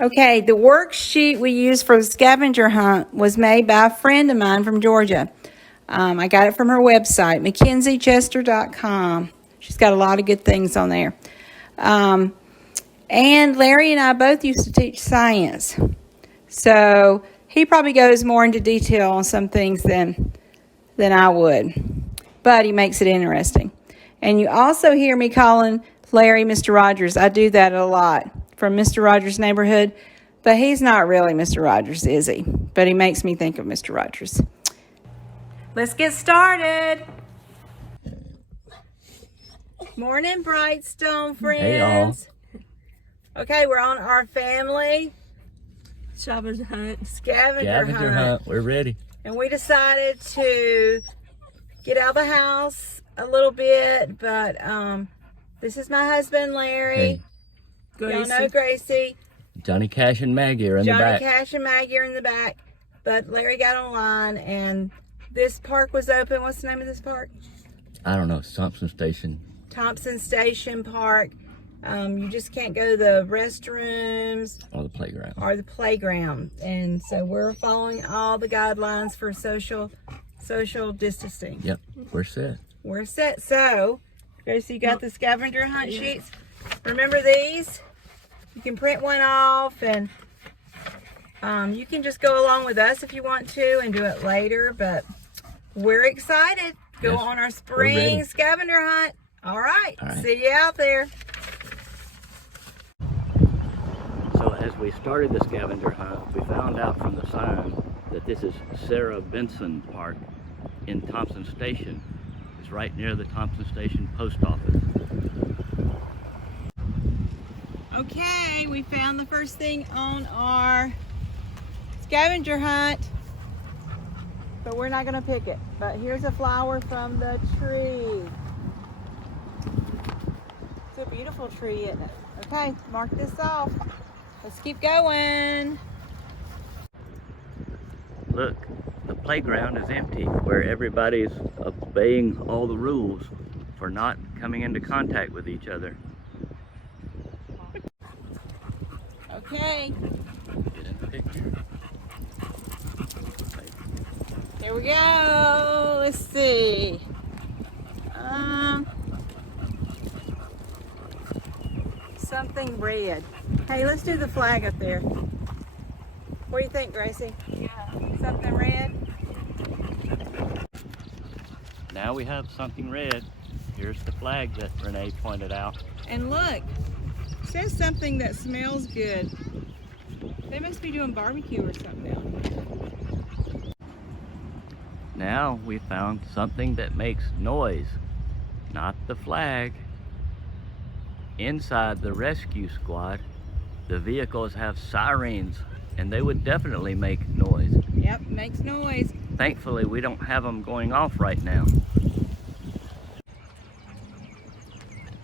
Okay, the worksheet we used for the scavenger hunt was made by a friend of mine from Georgia. I got it from her website, MackenzieChester.com. She's got a lot of good things on there. And Larry and I both used to teach science. So he probably goes more into detail on some things than I would. But he makes it interesting. And you also hear me calling Larry Mr. Rogers. I do that a lot from Mr. Rogers' Neighborhood. But he's not really Mr. Rogers, is he? But he makes me think of Mr. Rogers. Let's get started. Morning, Brightstone friends. Hey, y'all. Okay, we're on our family Scavenger hunt. scavenger hunt. We're ready. And we decided to get out of the house a little bit, but this is my husband, Larry. Hey. Y'all know Gracie. Johnny Cash and Maggie are in the back. Johnny Cash and Maggie are in the back, but Larry got online, and this park was open. What's the name of this park? I don't know. It's Thompson Station. Thompson Station Park. You just can't go to the restrooms Or the playground. And so we're following all the guidelines for social distancing. Yep, we're set. We're set. So, Gracie, you got the scavenger hunt sheets. Remember these? You can print one off, and you can just go along with us if you want to and do it later, but we're excited. Go on our spring scavenger hunt. All right. See you out there. So as we started the scavenger hunt, we found out from the sign that this is Sarah Benson Park in Thompson Station. It's right near the Thompson Station post office. Okay, we found the first thing on our scavenger hunt, but we're not going to pick it. But here's a flower from the tree. It's a beautiful tree, isn't it? Okay, mark this off. Let's keep going. Look, the playground is empty where everybody's obeying all the rules for not coming into contact with each other. Okay, Get in the picture. here we go. Let's see. Something red. Hey, let's do the flag up there. What do you think, Gracie? Yeah. Something red? Now we have something red. Here's the flag that Renee pointed out. And look, it says something that smells good. They must be doing barbecue or something down here. Now we found something that makes noise, not the flag. Inside the rescue squad, the vehicles have sirens, and they would definitely make noise. Yep, makes noise. Thankfully, we don't have them going off right now.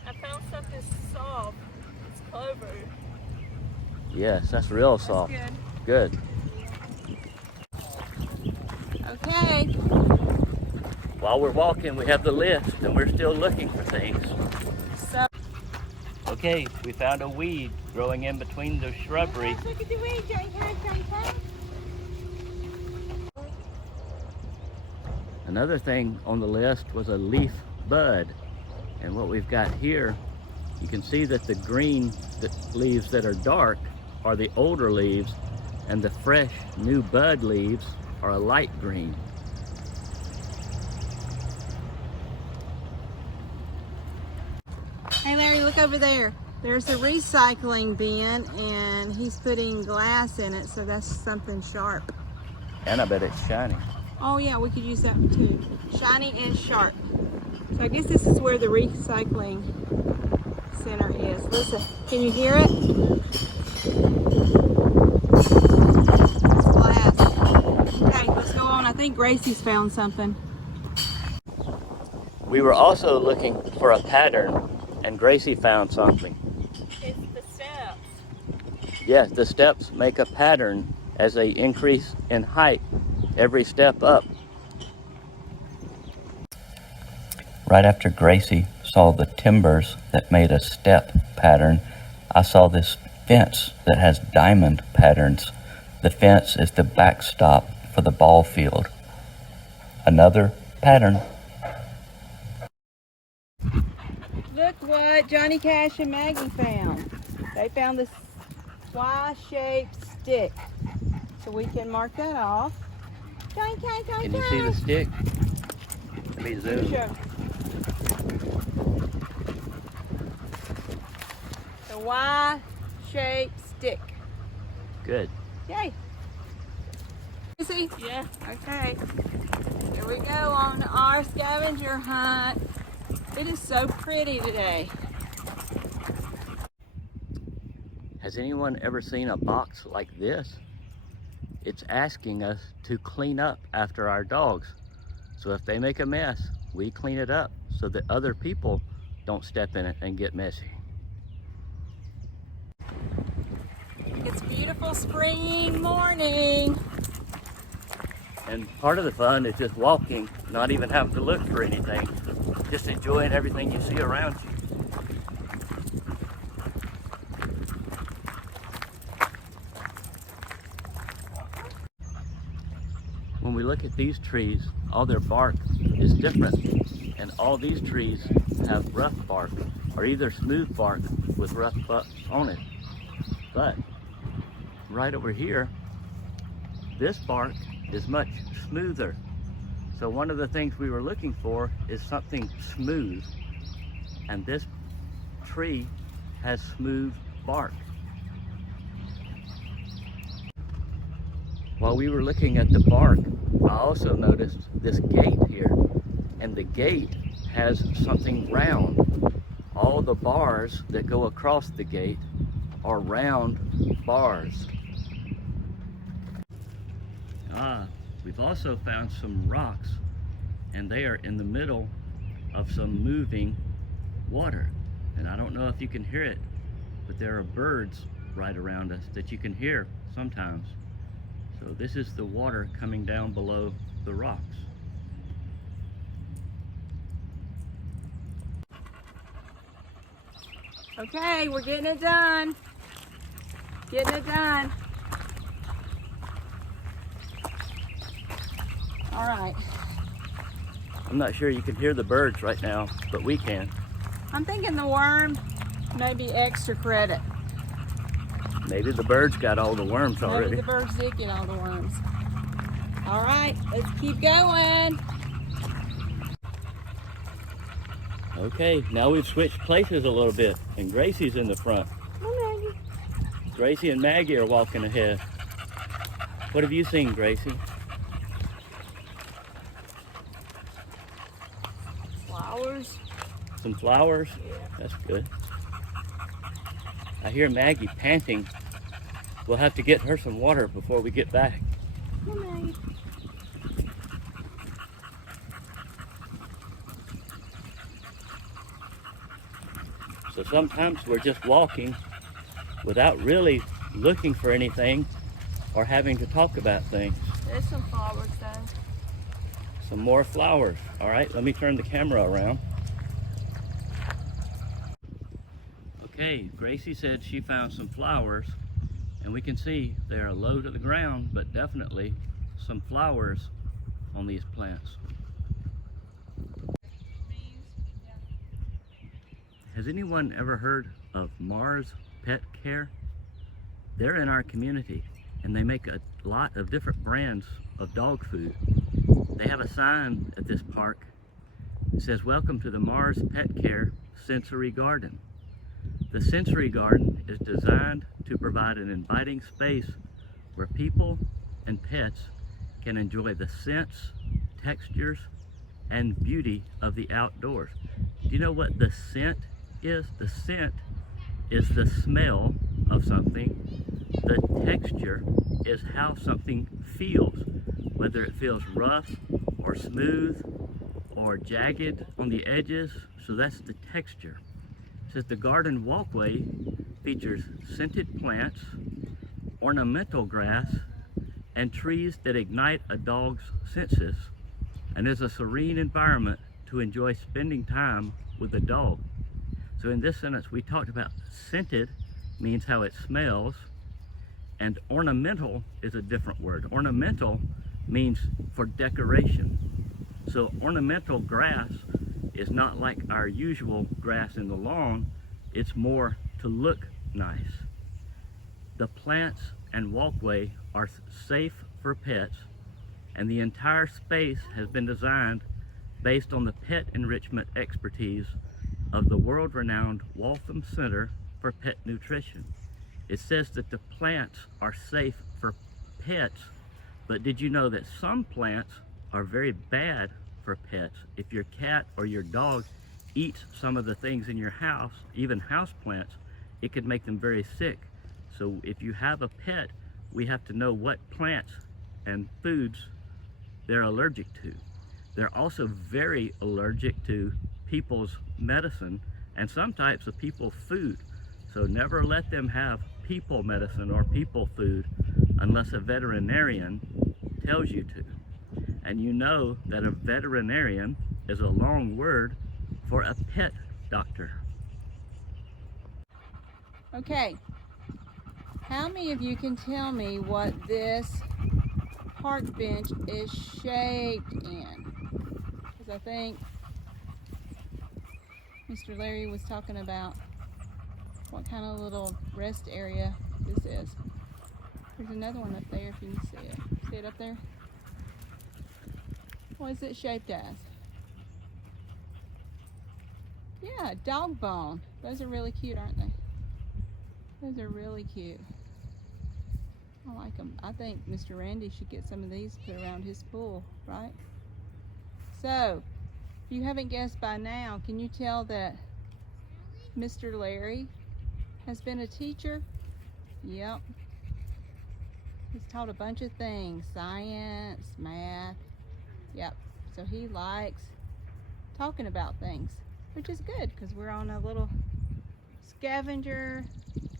I found something soft. It's clover. Yes, that's real soft. That's Good. Okay. While we're walking, we have the list, and we're still looking for things. So, Okay, we found a weed growing in between the shrubbery. look at the weed, Johnny Cash. Another thing on the list was a leaf bud. And what we've got here, you can see that the green leaves that are dark are the older leaves, and the fresh new bud leaves are a light green. Hey Larry, look over there. There's a recycling bin, and he's putting glass in it, so that's something sharp. And I bet it's shiny. Oh yeah, we could use that one too. Shiny and sharp. So I guess this is where the recycling center is. Listen, can you hear it? It's glass. Okay, let's go on. I think Gracie's found something. We were also looking for a pattern, and Gracie found something. It's the steps. Yes, the steps make a pattern as they increase in height every step up. Right after Gracie saw the timbers that made a step pattern, I saw this fence that has diamond patterns. The fence is the backstop for the ball field. Another pattern. Look what Johnny Cash and Maggie found. They found this Y-shaped stick. So we can mark that off. Johnny Cash, Johnny Can you see the stick? Let me zoom. Sure. The Y-shaped stick. Good. Yay. Gracie? Yeah. Okay. Here we go on our scavenger hunt. It is so pretty today. Has anyone ever seen a box like this? It's asking us to clean up after our dogs. So if they make a mess, we clean it up so that other people don't step in it and get messy. It's a beautiful spring morning. And part of the fun is just walking, not even having to look for anything, just enjoying everything you see around you. When we look at these trees, all their bark is different, and all these trees have rough bark, or either smooth bark with rough buds on it. But right over here, this bark is much smoother. So one of the things we were looking for is something smooth, and this tree has smooth bark. While we were looking at the bark, I also noticed this gate here, and the gate has something round. All the bars that go across the gate are round bars. We've also found some rocks, and they are in the middle of some moving water. And I don't know if you can hear it, but there are birds right around us that you can hear sometimes. So this is the water coming down below the rocks. Okay, we're getting it done. Getting it done. All right. I'm not sure you can hear the birds right now, but we can. I'm thinking the worm may be extra credit. Maybe the birds got all the worms already. Maybe the birds did get all the worms. All right, let's keep going. Okay, now we've switched places a little bit, and Gracie's in the front. Hi, Maggie. Gracie and Maggie are walking ahead. What have you seen, Gracie? Flowers. Some flowers? That's good. I hear Maggie panting. We'll have to get her some water before we get back. Hi, Maggie. So sometimes we're just walking without really looking for anything or having to talk about things. There's some flowers though. Some more flowers. All right, let me turn the camera around. Okay, Gracie said she found some flowers, and we can see they are low to the ground, but definitely some flowers on these plants. Has anyone ever heard of Mars Pet Care? They're in our community, and they make a lot of different brands of dog food. They have a sign at this park that says, "Welcome to the Mars Pet Care Sensory Garden." The Sensory Garden is designed to provide an inviting space where people and pets can enjoy the scents, textures, and beauty of the outdoors. Do you know what the scent is? The scent is the smell of something. The texture is how something feels, whether it feels rough or smooth or jagged on the edges. So that's the texture. It says the garden walkway features scented plants, ornamental grass, and trees that ignite a dog's senses, and is a serene environment to enjoy spending time with the dog. So in this sentence, we talked about scented means how it smells, and ornamental is a different word. Ornamental means for decoration. So ornamental grass is not like our usual grass in the lawn, it's more to look nice. The plants and walkway are safe for pets, and the entire space has been designed based on the pet enrichment expertise of the world-renowned Waltham Center for Pet Nutrition. It says that the plants are safe for pets, but did you know that some plants are very bad for pets? If your cat or your dog eats some of the things in your house, even house plants, it could make them very sick. So if you have a pet, we have to know what plants and foods they're allergic to. They're also very allergic to people's medicine and some types of people food. So never let them have people medicine or people food unless a veterinarian tells you to. And you know that a veterinarian is a long word for a pet doctor. Okay, how many of you can tell me what this park bench is shaped in? Because I think Mr. Larry was talking about what kind of little rest area this is. There's another one up there if you can see it. See it up there? What is it shaped as? Yeah, dog bone. Those are really cute, aren't they? Those are really cute. I like them. I think Mr. Randy should get some of these put around his pool, right? So, if you haven't guessed by now, can you tell that Mr. Larry has been a teacher? Yep. He's taught a bunch of things, science, math. Yep. So he likes talking about things, which is good because we're on a little scavenger,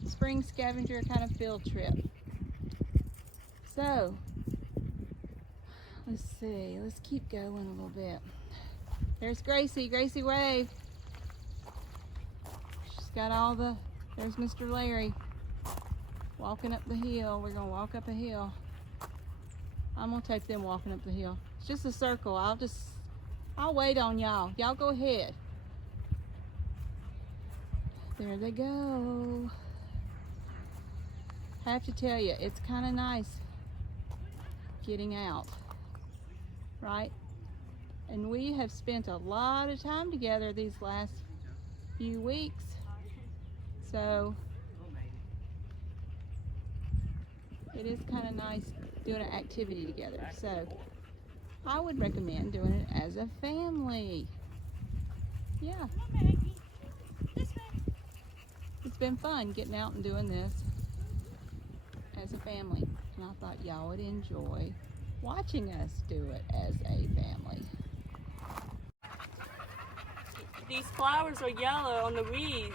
spring scavenger kind of field trip. So, let's see. Let's keep going a little bit. There's Gracie. Gracie, wave. She's got all the... There's Mr. Larry walking up the hill. We're gonna walk up a hill. I'm gonna take them walking up the hill. It's just a circle. I'll wait on y'all. Y'all go ahead. There they go. I have to tell you, it's kind of nice getting out, right? And we have spent a lot of time together these last few weeks. So it is kind of nice doing an activity together. So I would recommend doing it as a family. Yeah. It's been fun getting out and doing this as a family. And I thought y'all would enjoy watching us do it as a family. These flowers are yellow on the weeds.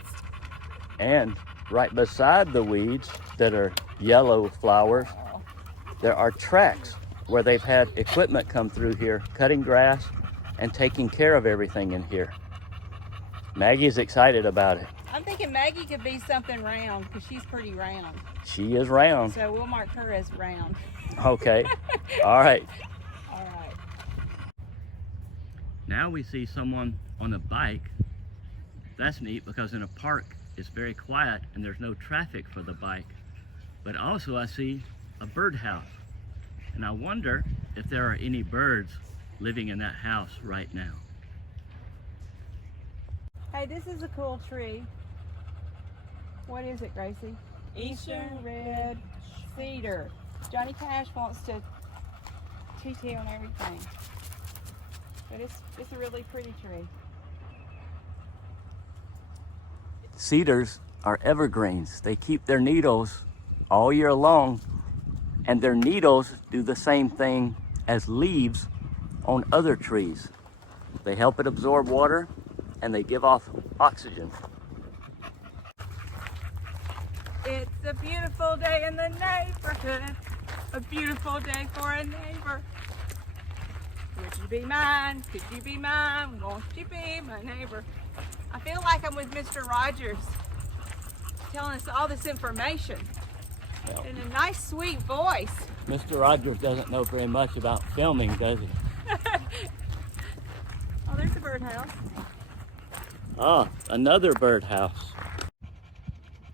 And right beside the weeds that are yellow flowers, there are tracks where they've had equipment come through here, cutting grass and taking care of everything in here. Maggie's excited about it. I'm thinking Maggie could be something round because she's pretty round. She is round. So we'll mark her as round. Okay. All right. All right. Now we see someone on a bike. That's neat because in a park it's very quiet and there's no traffic for the bike. But also I see a birdhouse. And I wonder if there are any birds living in that house right now. Hey, this is a cool tree. What is it, Gracie? Eastern red cedar. Johnny Cash wants to TT on everything. But it's a really pretty tree. Cedars are evergreens. They keep their needles all year long, and their needles do the same thing as leaves on other trees. They help it absorb water and they give off oxygen. It's a beautiful day in the neighborhood. A beautiful day for a neighbor. Would you be mine? Could you be mine? Won't you be my neighbor? I feel like I'm with Mr. Rogers. telling us all this information Well, in a nice, sweet voice. Mr. Rogers doesn't know very much about filming, does he? Oh, there's a birdhouse. Ah, another birdhouse.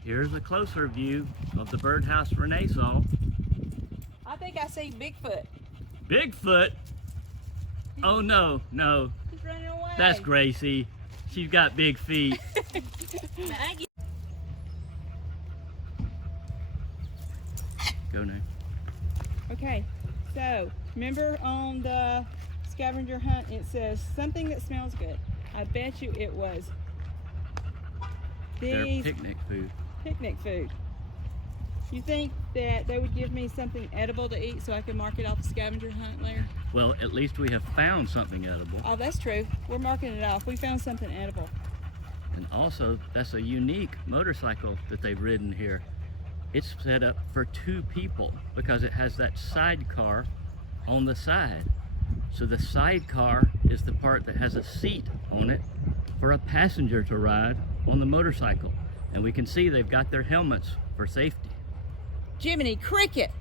Here's a closer view of the birdhouse Renee saw. I think I see Bigfoot. Bigfoot? Oh no, no, He's running away. that's Gracie. She's got big feet. Maggie. Go now. Okay, so remember on the scavenger hunt it says something that smells good. I bet you it was Their these picnic food. picnic food. You think that they would give me something edible to eat so I can mark it off the scavenger hunt later? Well, at least we have found something edible. Oh, that's true. We're marking it off. We found something edible. And also, that's a unique motorcycle that they've ridden here. It's set up for 2 people because it has that sidecar on the side. So the sidecar is the part that has a seat on it for a passenger to ride on the motorcycle. And we can see they've got their helmets for safety. Jiminy Cricket!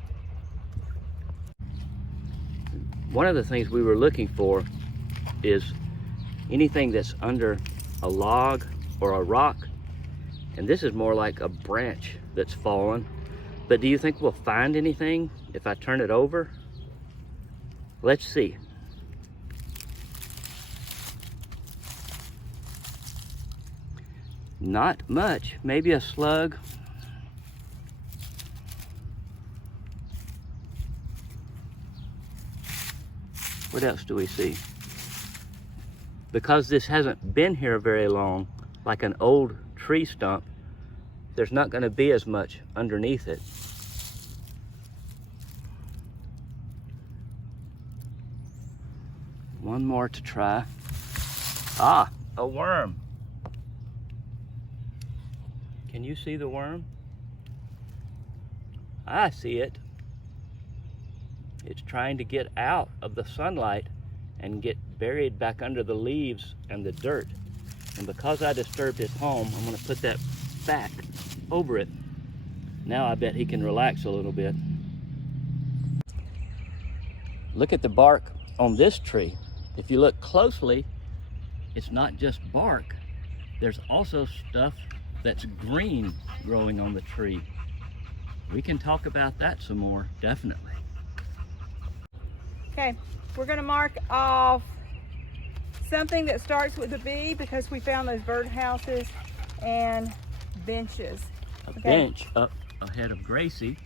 One of the things we were looking for is anything that's under a log or a rock, and this is more like a branch that's fallen. But do you think we'll find anything if I turn it over? Let's see. Not much, maybe a slug. What else do we see? Because this hasn't been here very long, like an old tree stump, there's not going to be as much underneath it. One more to try. Ah, a worm. Can you see the worm? I see it. It's trying to get out of the sunlight and get buried back under the leaves and the dirt. And because I disturbed his home, I'm going to put that back over it. Now I bet he can relax a little bit. Look at the bark on this tree. If you look closely, it's not just bark. There's also stuff that's green growing on the tree. We can talk about that some more, definitely. Okay, we're gonna mark off something that starts with a B because we found those birdhouses and benches. A bench up ahead of Gracie.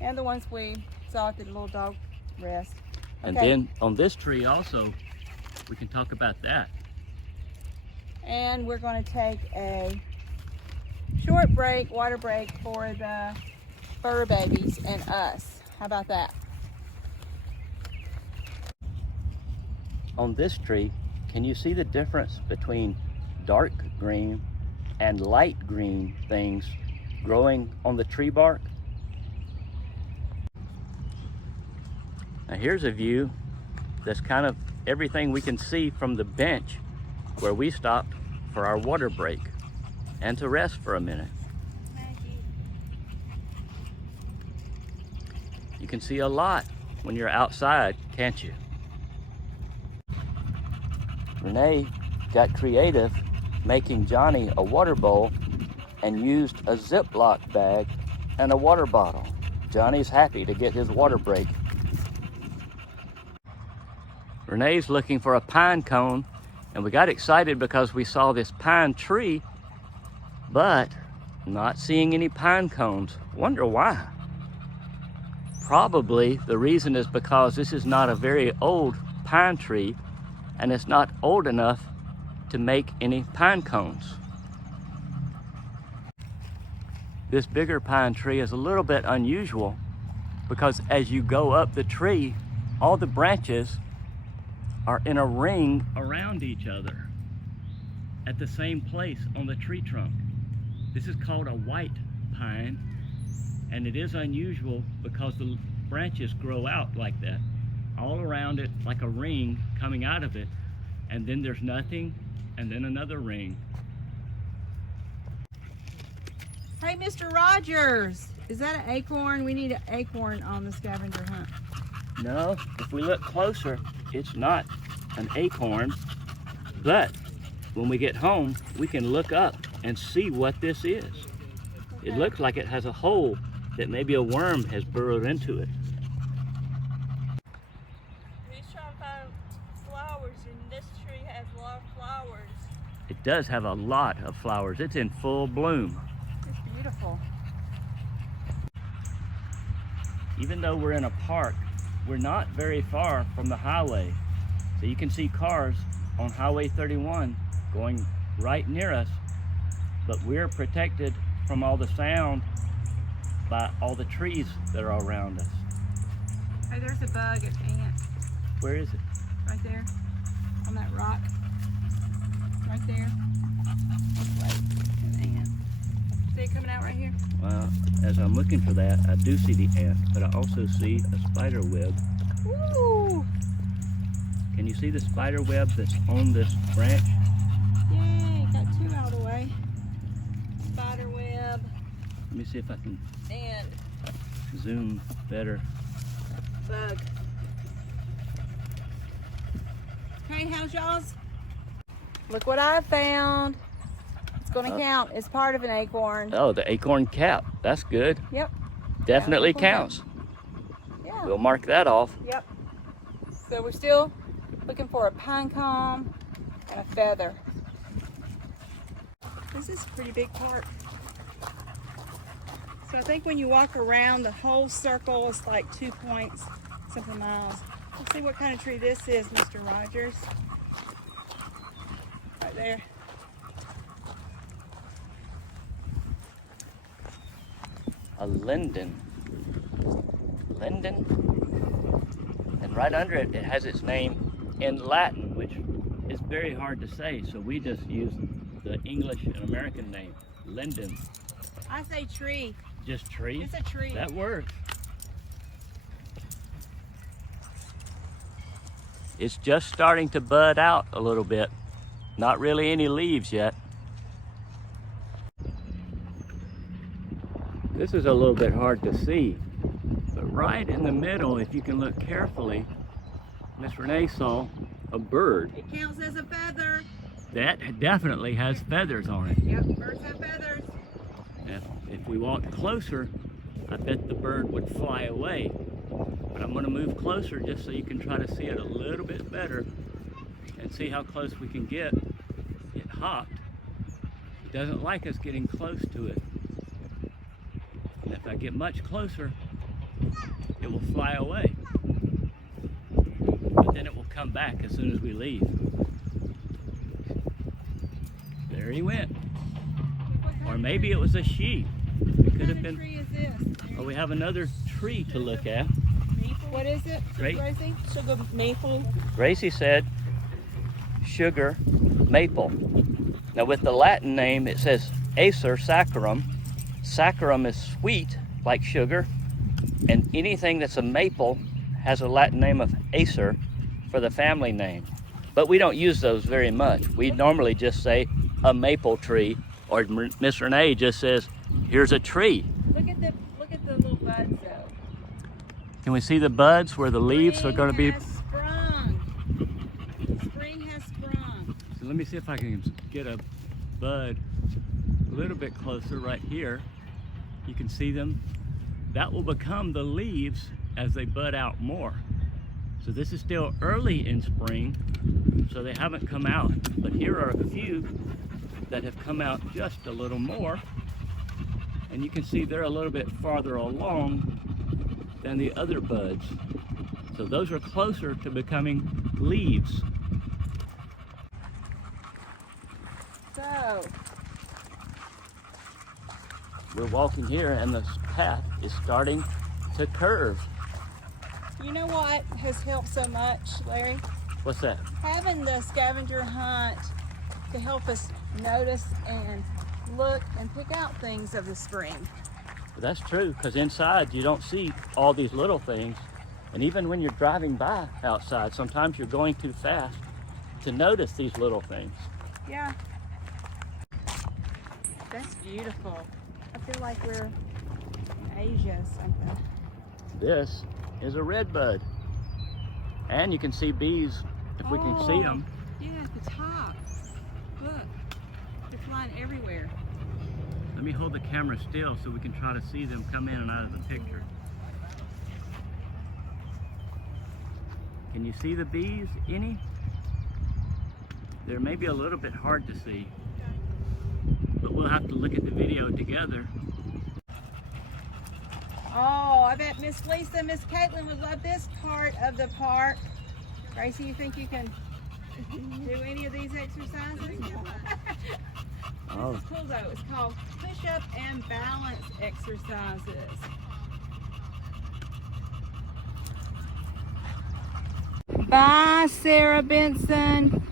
And the ones we saw at the little dog rest. And Okay. then on this tree also, we can talk about that. And we're going to take a short break, water break for the fur babies and us. How about that? On this tree, can you see the difference between dark green and light green things growing on the tree bark? Now here's a view that's kind of everything we can see from the bench where we stopped for our water break and to rest for a minute. You can see a lot when you're outside, can't you? Renee got creative making Johnny a water bowl and used a Ziploc bag and a water bottle. Johnny's happy to get his water break. Renee's looking for a pine cone, and we got excited because we saw this pine tree, but not seeing any pine cones. Wonder why? Probably the reason is because this is not a very old pine tree, and it's not old enough to make any pine cones. This bigger pine tree is a little bit unusual because as you go up the tree, all the branches are in a ring around each other at the same place on the tree trunk. This is called a white pine, and it is unusual because the branches grow out like that, all around it like a ring coming out of it, and then there's nothing, and then another ring. Hey, Mr. Rogers, is that an acorn? We need an acorn on the scavenger hunt. No, if we look closer, it's not an acorn, but when we get home, we can look up and see what this is. It looks like it has a hole that maybe a worm has burrowed into it. He's trying to find flowers, and this tree has a lot of flowers. It does have a lot of flowers. It's in full bloom. It's beautiful. Even though we're in a park, we're not very far from the highway. So you can see cars on Highway 31 going right near us, but we're protected from all the sound by all the trees that are around us. Hey, there's a bug, an ant, Where is it? right there on that rock. Right there. Wait, an ant. See it coming out right here? Well, as I'm looking for that, I do see the ant, but I also see a spider web. Woo! Can you see the spider web that's on this branch? Yay, got two out of the way. Spider web Let me see if I can and zoom better. bug. Hey, how's y'all's? Look what I found. It's gonna count. It's part of an acorn. Oh, the acorn cap. That's good. Yep. Definitely acorn cap. counts. Yeah. We'll mark that off. Yep. So we're still looking for a pine cone and a feather. This is a pretty big park. So I think when you walk around the whole circle, it's like 2 points, something miles. Let's see what kind of tree this is, Mr. Rogers. Right there. A linden. Linden? And right under it, it has its name in Latin, which is very hard to say, so we just use the English and American name, linden. I say tree. Just tree? It's a tree. That works. It's just starting to bud out a little bit. Not really any leaves yet. This is a little bit hard to see, but right in the middle, if you can look carefully, Miss Renee saw a bird. It counts as a feather. That definitely has feathers on it. Yep, birds have feathers. If we walked closer, I bet the bird would fly away. But I'm going to move closer just so you can try to see it a little bit better and see how close we can get. It hopped. It doesn't like us getting close to it. And if I get much closer, it will fly away. But then it will come back as soon as we leave. There he went. Or maybe it was a sheep. It could have been. What kind of tree is this? Oh, we have another tree to look at. What is it, Gracie? Sugar maple. Gracie said sugar maple. Now with the Latin name, it says Acer saccharum. Saccharum is sweet, like sugar, and anything that's a maple has a Latin name of Acer for the family name. But we don't use those very much. We normally just say a maple tree, or Miss Renee just says, here's a tree. Look at the little buds though. Can we see the buds where the leaves are going to be? Spring has sprung. Spring has sprung. So let me see if I can get a bud a little bit closer right here. You can see them. That will become the leaves as they bud out more. So this is still early in spring, so they haven't come out. But here are a few that have come out just a little more. And you can see they're a little bit farther along than the other buds. So those are closer to becoming leaves. So, We're walking here and the path is starting to curve. you know what has helped so much, Larry? What's that? Having the scavenger hunt to help us notice and look and pick out things of the spring. That's true, because inside you don't see all these little things. And even when you're driving by outside, sometimes you're going too fast to notice these little things. Yeah. That's beautiful. I feel like we're in Asia or something. This is a red bud. And you can see bees if we can see them. Yeah, at the top. Look, they're flying everywhere. Let me hold the camera still so we can try to see them come in and out of the picture. Can you see the bees, any? They're maybe a little bit hard to see, but we'll have to look at the video together. Oh, I bet Miss Lisa, Miss Caitlin would love this part of the park. Gracie, you think you can do any of these exercises? Oh. This is cool though. It's called push-up and balance exercises. Bye, Sarah Benson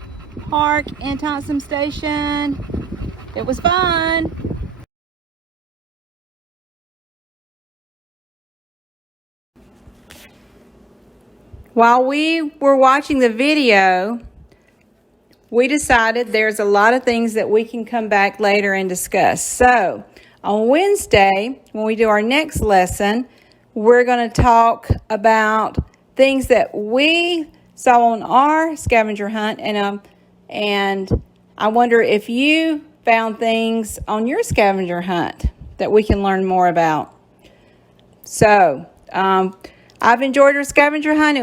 Park and Thompson Station. It was fun. While we were watching the video, we decided there's a lot of things that we can come back later and discuss. So, on Wednesday, when we do our next lesson, we're going to talk about things that we saw on our scavenger hunt, and I wonder if you found things on your scavenger hunt that we can learn more about. So, I've enjoyed our scavenger hunt.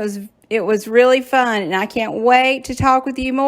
It was really fun, and I can't wait to talk with you more.